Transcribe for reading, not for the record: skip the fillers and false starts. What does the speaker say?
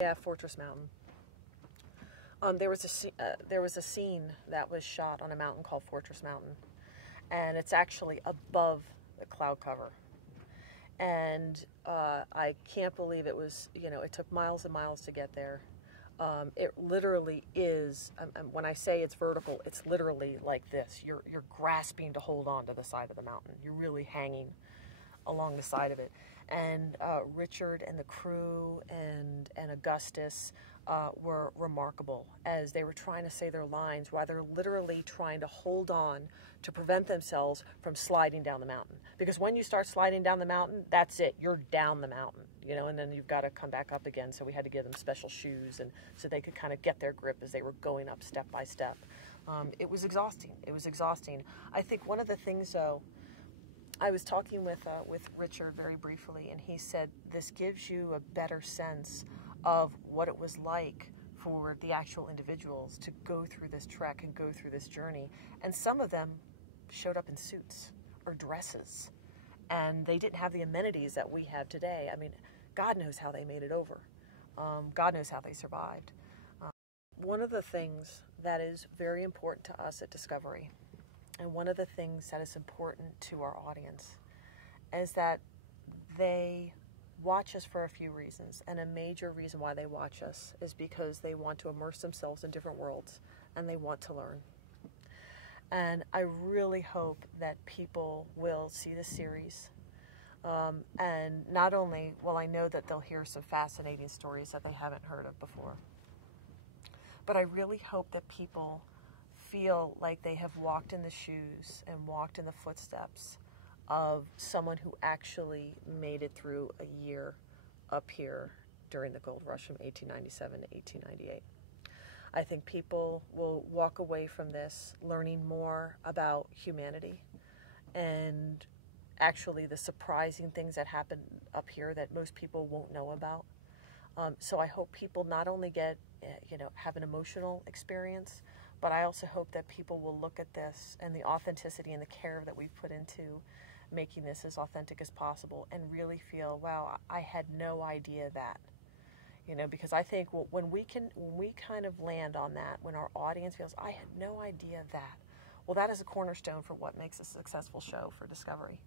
Yeah, Fortress Mountain. There was a scene that was shot on a mountain called Fortress Mountain, and it's actually above the cloud cover. And I can't believe it was, it took miles and miles to get there. It literally is, when I say it's vertical, it's literally like this. You're grasping to hold on to the side of the mountain. You're really hanging along the side of it. And Richard and the crew and Augustus were remarkable as they were trying to say their lines while they're literally trying to hold on to prevent themselves from sliding down the mountain. Because when you start sliding down the mountain, that's it. You're down the mountain, and then you've got to come back up again. So we had to give them special shoes and so they could kind of get their grip as they were going up step by step. It was exhausting. It was exhausting. I think one of the things, though, I was talking with Richard very briefly, and he said this gives you a better sense of what it was like for the actual individuals to go through this trek and go through this journey. And some of them showed up in suits or dresses, and they didn't have the amenities that we have today. I mean, God knows how they made it over. God knows how they survived. One of the things that is very important to us at Discovery, and one of the things that is important to our audience, is that they watch us for a few reasons. And a major reason why they watch us is because they want to immerse themselves in different worlds and they want to learn. And I really hope that people will see the series. And not only will I know that they'll hear some fascinating stories that they haven't heard of before, but I really hope that people feel like they have walked in the shoes and walked in the footsteps of someone who actually made it through a year up here during the gold rush from 1897 to 1898. I think people will walk away from this learning more about humanity and actually the surprising things that happen up here that most people won't know about. So I hope people not only get, have an emotional experience, but I also hope that people will look at this and the authenticity and the care that we've put into making this as authentic as possible and really feel, wow, I had no idea that. Because I think when we kind of land on that, when our audience feels, I had no idea that, well, that is a cornerstone for what makes a successful show for Discovery.